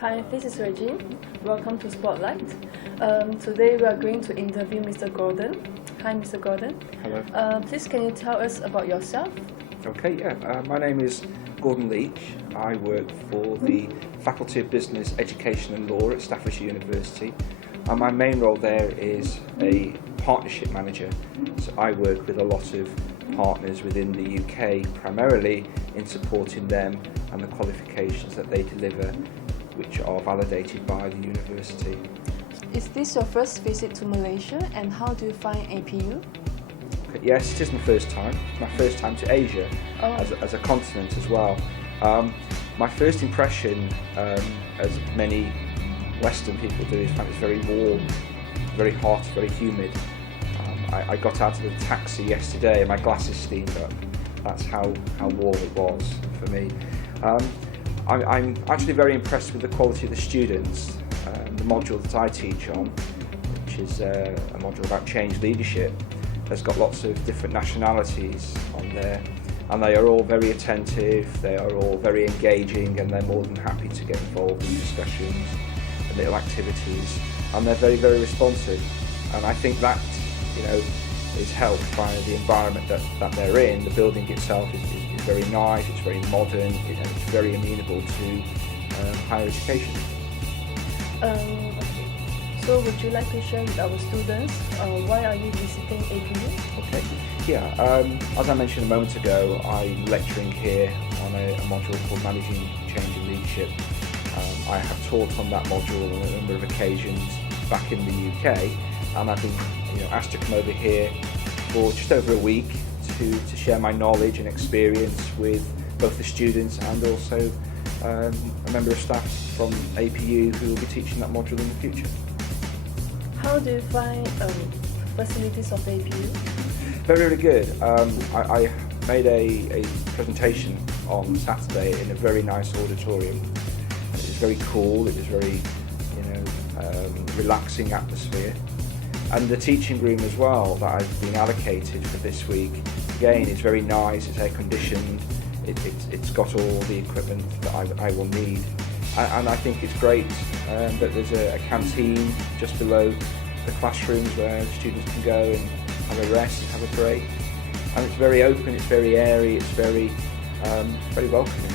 Hi, this is Regine. Welcome to Spotlight. Today we are going to interview Mr. Gordon. Hi, Mr. Gordon. Hello. Please can you tell us about yourself? Okay, yeah. My name is Gordon Leach. I work for the Faculty of Business, Education and Law at Staffordshire University. And my main role there is a partnership manager. So I work with a lot of partners within the UK, primarily in supporting them and the qualifications that they deliver, which are validated by the university. Is this your first visit to Malaysia, and how do you find APU? Okay, yes, it is my first time. It's my first time to Asia as a continent as well. My first impression, as many Western people do, is find it's very warm, very hot, very humid. I got out of the taxi yesterday and my glasses steamed up. That's how warm it was for me. I'm actually very impressed with the quality of the students. The module that I teach on, which is a module about change leadership, has got lots of different nationalities on there, and they are all very attentive, they are all very engaging, and they're more than happy to get involved in discussions and little activities, and they're very, very responsive. And I think that, is helped by the environment that they're in. The building itself is very nice, it's very modern, it's very amenable to higher education. Okay. So would you like to share with our students why are you visiting APU? Okay. Yeah, as I mentioned a moment ago, I'm lecturing here on a module called Managing Change and Leadership. I have taught on that module on a number of occasions back in the UK, and I've been asked to come over here for just over a week to share my knowledge and experience with both the students and also a member of staff from APU who will be teaching that module in the future. How do you find facilities of APU? Very, very good. I made a presentation on Saturday in a very nice auditorium. It was very cool, it was very relaxing atmosphere. And the teaching room as well that I've been allocated for this week, again, is very nice, it's air conditioned, it's got all the equipment that I will need. And I think it's great that there's a canteen just below the classrooms where the students can go and have a rest, have a break. And it's very open, it's very airy, it's very welcoming.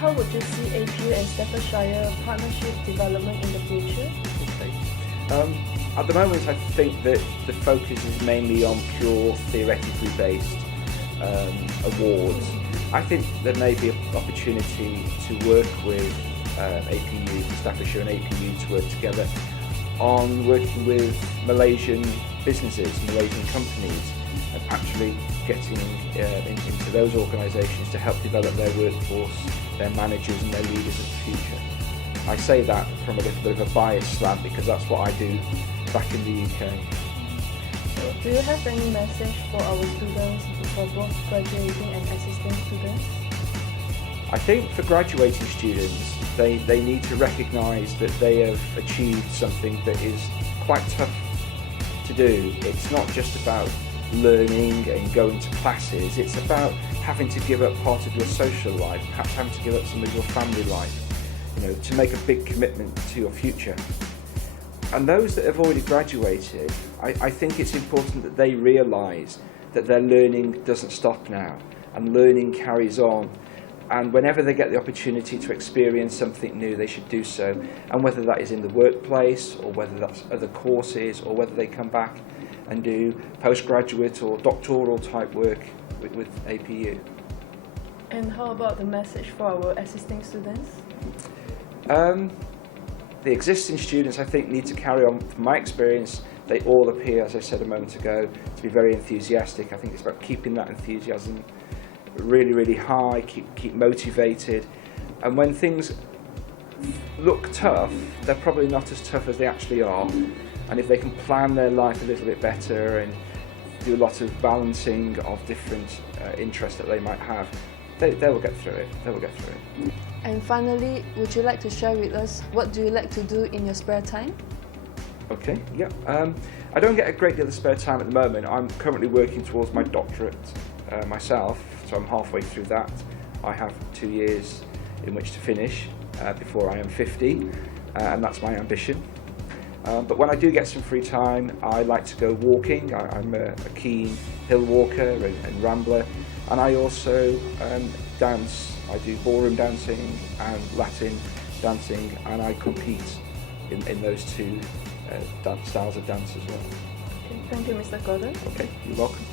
How would you see APU and Staffordshire partnership development in the future? Okay. At the moment, I think that the focus is mainly on pure theoretically based awards. I think there may be an opportunity to work with APU, Staffordshire and APU to work together on working with Malaysian businesses, Malaysian companies, and actually getting into those organisations to help develop their workforce, their managers and their leaders of the future. I say that from a little bit of a biased slant because that's what I do back in the UK. So, do you have any message for our students, for both graduating and assistant students? I think for graduating students, they need to recognise that they have achieved something that is quite tough to do. It's not just about learning and going to classes, it's about having to give up part of your social life, perhaps having to give up some of your family life, to make a big commitment to your future. And those that have already graduated, I think it's important that they realise that their learning doesn't stop now, and learning carries on. And whenever they get the opportunity to experience something new, they should do so. And whether that is in the workplace, or whether that's other courses, or whether they come back and do postgraduate or doctoral type work with APU. And how about the message for our assisting students? The existing students, I think, need to carry on. From my experience, they all appear, as I said a moment ago, to be very enthusiastic. I think it's about keeping that enthusiasm really, really high, keep motivated. And when things look tough, they're probably not as tough as they actually are. And if they can plan their life a little bit better and do a lot of balancing of different interests that they might have, they will get through it. They will get through it. And finally, would you like to share with us what do you like to do in your spare time? Okay, yeah. I don't get a great deal of spare time at the moment. I'm currently working towards my doctorate myself, so I'm halfway through that. I have 2 years in which to finish, before I am 50, and that's my ambition. But when I do get some free time, I like to go walking. I'm a keen hill walker and rambler, and I also dance. I do ballroom dancing and Latin dancing, and I compete in those two styles of dance as well. Okay, thank you, Mr. Gordon. Okay, you're welcome.